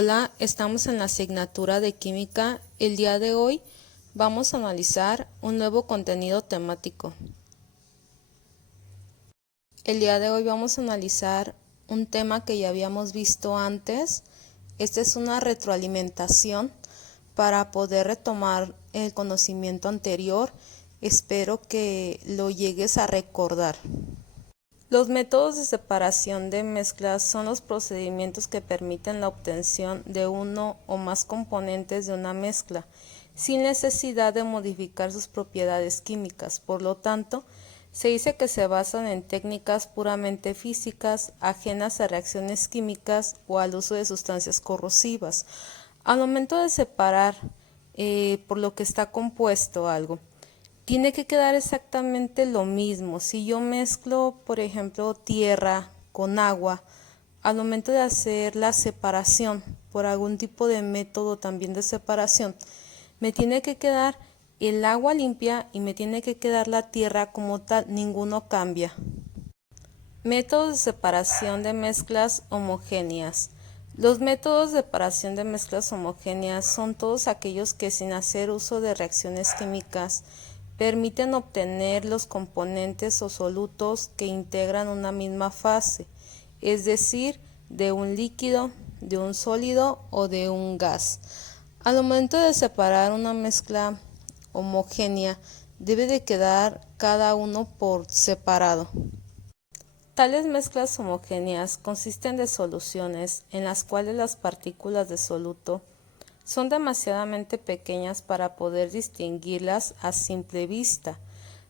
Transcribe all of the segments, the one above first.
Hola, estamos en la asignatura de Química. El día de hoy vamos a analizar un nuevo contenido temático. El día de hoy vamos a analizar un tema que ya habíamos visto antes. Esta es una retroalimentación para poder retomar el conocimiento anterior. Espero que lo llegues a recordar. Los métodos de separación de mezclas son los procedimientos que permiten la obtención de uno o más componentes de una mezcla, sin necesidad de modificar sus propiedades químicas. Por lo tanto, se dice que se basan en técnicas puramente físicas, ajenas a reacciones químicas o al uso de sustancias corrosivas. Al momento de separar por lo que está compuesto algo, tiene que quedar exactamente lo mismo. Si yo mezclo, por ejemplo, tierra con agua, al momento de hacer la separación por algún tipo de método también de separación, me tiene que quedar el agua limpia y me tiene que quedar la tierra como tal, ninguno cambia. Métodos de separación de mezclas homogéneas. Los métodos de separación de mezclas homogéneas son todos aquellos que, sin hacer uso de reacciones químicas, permiten obtener los componentes o solutos que integran una misma fase, es decir, de un líquido, de un sólido o de un gas. Al momento de separar una mezcla homogénea, debe de quedar cada uno por separado. Tales mezclas homogéneas consisten de soluciones en las cuales las partículas de soluto son demasiadamente pequeñas para poder distinguirlas a simple vista.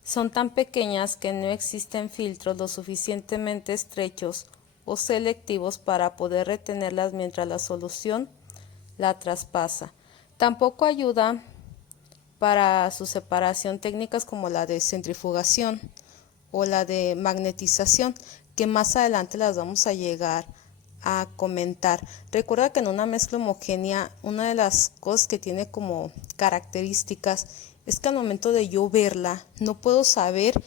Son tan pequeñas que no existen filtros lo suficientemente estrechos o selectivos para poder retenerlas mientras la solución la traspasa. Tampoco ayuda para su separación técnicas como la de centrifugación o la de magnetización, que más adelante las vamos a llegar a comentar. Recuerda que en una mezcla homogénea, una de las cosas que tiene como características es que al momento de yo verla, no puedo saber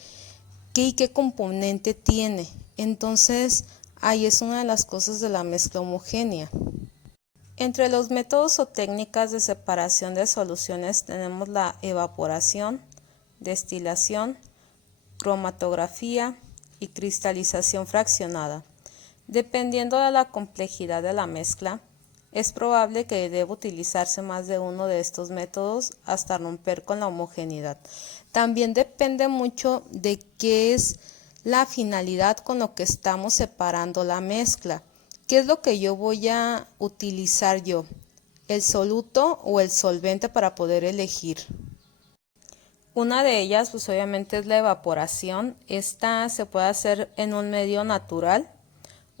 qué y qué componente tiene. Entonces, ahí es una de las cosas de la mezcla homogénea. Entre los métodos o técnicas de separación de soluciones tenemos la evaporación, destilación, cromatografía y cristalización fraccionada. Dependiendo de la complejidad de la mezcla, es probable que deba utilizarse más de uno de estos métodos hasta romper con la homogeneidad. También depende mucho de qué es la finalidad con lo que estamos separando la mezcla. ¿Qué es lo que yo voy a utilizar yo? ¿El soluto o el solvente para poder elegir? Una de ellas, pues obviamente es la evaporación. Esta se puede hacer en un medio natural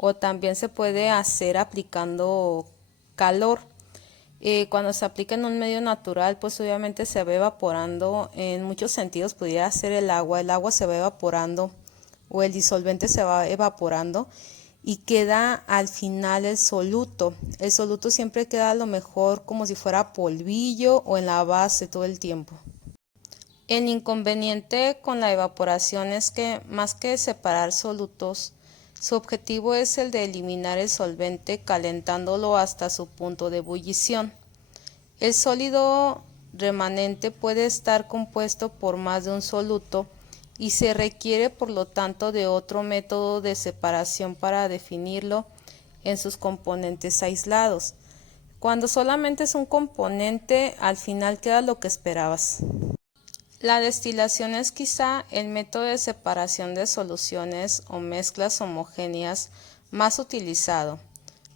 o también se puede hacer aplicando calor. Cuando se aplica en un medio natural, pues obviamente se va evaporando en muchos sentidos. Pudiera ser el agua se va evaporando o el disolvente se va evaporando y queda al final el soluto. El soluto siempre queda a lo mejor como si fuera polvillo o en la base todo el tiempo. El inconveniente con la evaporación es que más que separar solutos, su objetivo es el de eliminar el solvente calentándolo hasta su punto de ebullición. El sólido remanente puede estar compuesto por más de un soluto y se requiere por lo tanto de otro método de separación para definirlo en sus componentes aislados. Cuando solamente es un componente, al final queda lo que esperabas. La destilación es quizá el método de separación de soluciones o mezclas homogéneas más utilizado.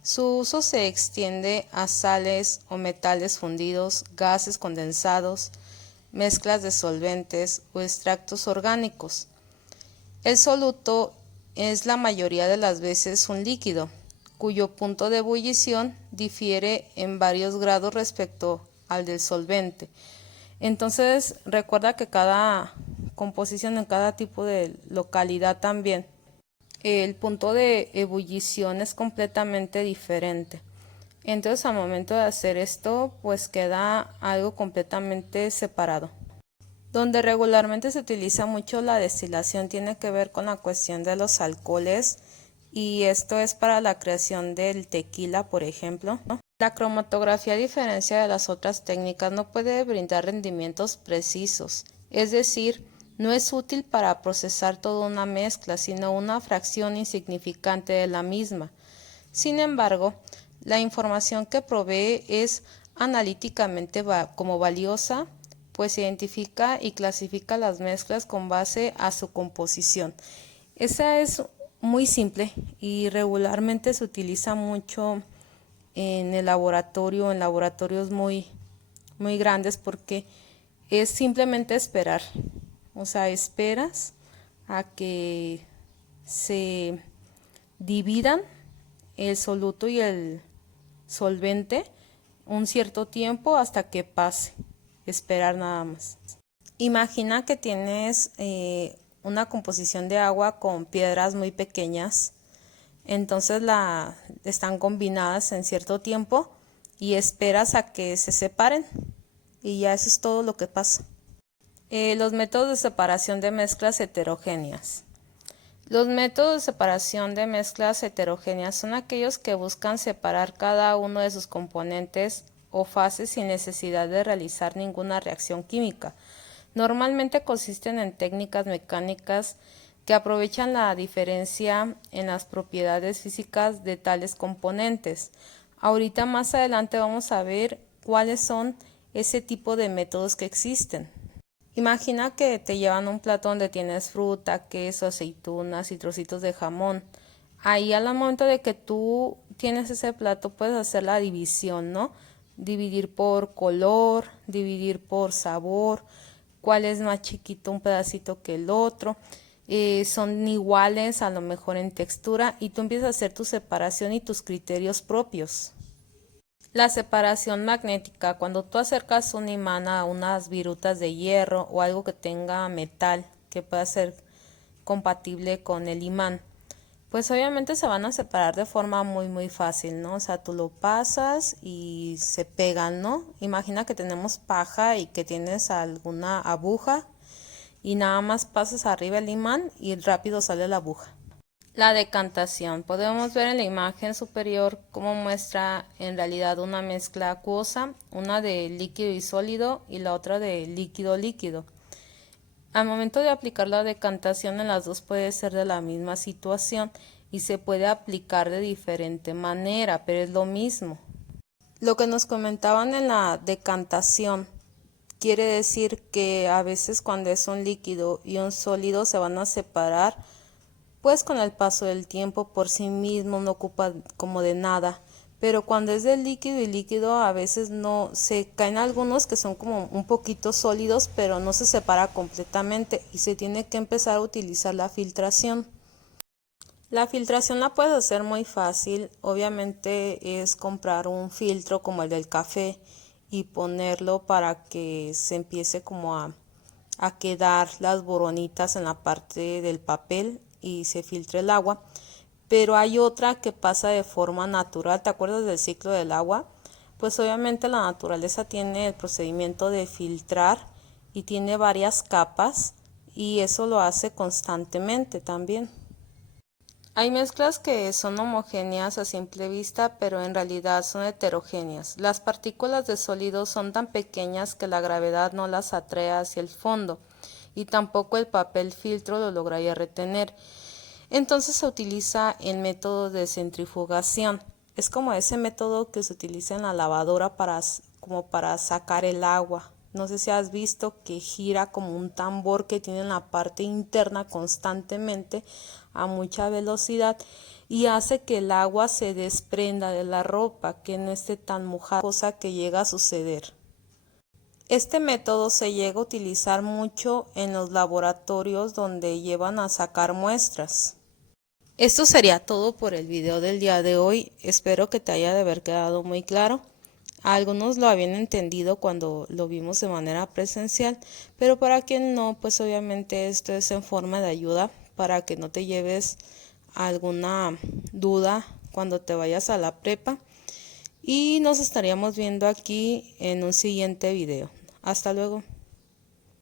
Su uso se extiende a sales o metales fundidos, gases condensados, mezclas de solventes o extractos orgánicos. El soluto es la mayoría de las veces un líquido, cuyo punto de ebullición difiere en varios grados respecto al del solvente. Entonces recuerda que cada composición en cada tipo de localidad también, el punto de ebullición es completamente diferente. Entonces al momento de hacer esto, pues queda algo completamente separado. Donde regularmente se utiliza mucho la destilación tiene que ver con la cuestión de los alcoholes, y esto es para la creación del tequila, por ejemplo, ¿no? La cromatografía, a diferencia de las otras técnicas, no puede brindar rendimientos precisos, es decir, no es útil para procesar toda una mezcla, sino una fracción insignificante de la misma. Sin embargo, la información que provee es analíticamente como valiosa, pues identifica y clasifica las mezclas con base a su composición. Esa es muy simple y regularmente se utiliza mucho en el laboratorio, en laboratorios muy grandes, porque es simplemente esperar. O sea, esperas a que se dividan el soluto y el solvente un cierto tiempo hasta que pase. Esperar nada más. Imagina que tienes una composición de agua con piedras muy pequeñas. Entonces están combinadas en cierto tiempo y esperas a que se separen y ya eso es todo lo que pasa. Los métodos de separación de mezclas heterogéneas. Los métodos de separación de mezclas heterogéneas son aquellos que buscan separar cada uno de sus componentes o fases sin necesidad de realizar ninguna reacción química. Normalmente consisten en técnicas mecánicas que aprovechan la diferencia en las propiedades físicas de tales componentes. Ahorita más adelante vamos a ver cuáles son ese tipo de métodos que existen. Imagina que te llevan un plato donde tienes fruta, queso, aceitunas y trocitos de jamón. Ahí al momento de que tú tienes ese plato puedes hacer la división, ¿no? Dividir por color, dividir por sabor, cuál es más chiquito un pedacito que el otro. Son iguales a lo mejor en textura y tú empiezas a hacer tu separación y tus criterios propios. La separación magnética, cuando tú acercas un imán a unas virutas de hierro o algo que tenga metal que pueda ser compatible con el imán, pues obviamente se van a separar de forma muy fácil, ¿no? O sea, tú lo pasas y se pegan, ¿no? Imagina que tenemos paja y que tienes alguna aguja y nada más pasas arriba el imán y rápido sale la aguja. La decantación. Podemos ver en la imagen superior cómo muestra en realidad una mezcla acuosa, una de líquido y sólido y la otra de líquido-líquido. Al momento de aplicar la decantación en las dos puede ser de la misma situación y se puede aplicar de diferente manera, pero es lo mismo. Lo que nos comentaban en la decantación quiere decir que a veces cuando es un líquido y un sólido se van a separar pues con el paso del tiempo por sí mismo, no ocupa como de nada, pero cuando es de líquido y líquido a veces no, se caen algunos que son como un poquito sólidos pero no se separa completamente y se tiene que empezar a utilizar la filtración. La filtración la puedes hacer muy fácil, obviamente es comprar un filtro como el del café y ponerlo para que se empiece como a quedar las boronitas en la parte del papel y se filtre el agua. Pero hay otra que pasa de forma natural. ¿Te acuerdas del ciclo del agua? Pues obviamente la naturaleza tiene el procedimiento de filtrar y tiene varias capas y eso lo hace constantemente también. Hay mezclas que son homogéneas a simple vista, pero en realidad son heterogéneas. Las partículas de sólidos son tan pequeñas que la gravedad no las atrae hacia el fondo y tampoco el papel filtro lo lograría retener. Entonces se utiliza el método de centrifugación. Es como ese método que se utiliza en la lavadora como para sacar el agua. No sé si has visto que gira como un tambor que tiene en la parte interna constantemente a mucha velocidad y hace que el agua se desprenda de la ropa, que no esté tan mojada, cosa que llega a suceder. Este método se llega a utilizar mucho en los laboratorios donde llevan a sacar muestras. Esto sería todo por el video del día de hoy. Espero que te haya de haber quedado muy claro. Algunos lo habían entendido cuando lo vimos de manera presencial, pero para quien no, pues obviamente esto es en forma de ayuda para que no te lleves alguna duda cuando te vayas a la prepa. Y nos estaríamos viendo aquí en un siguiente video. Hasta luego.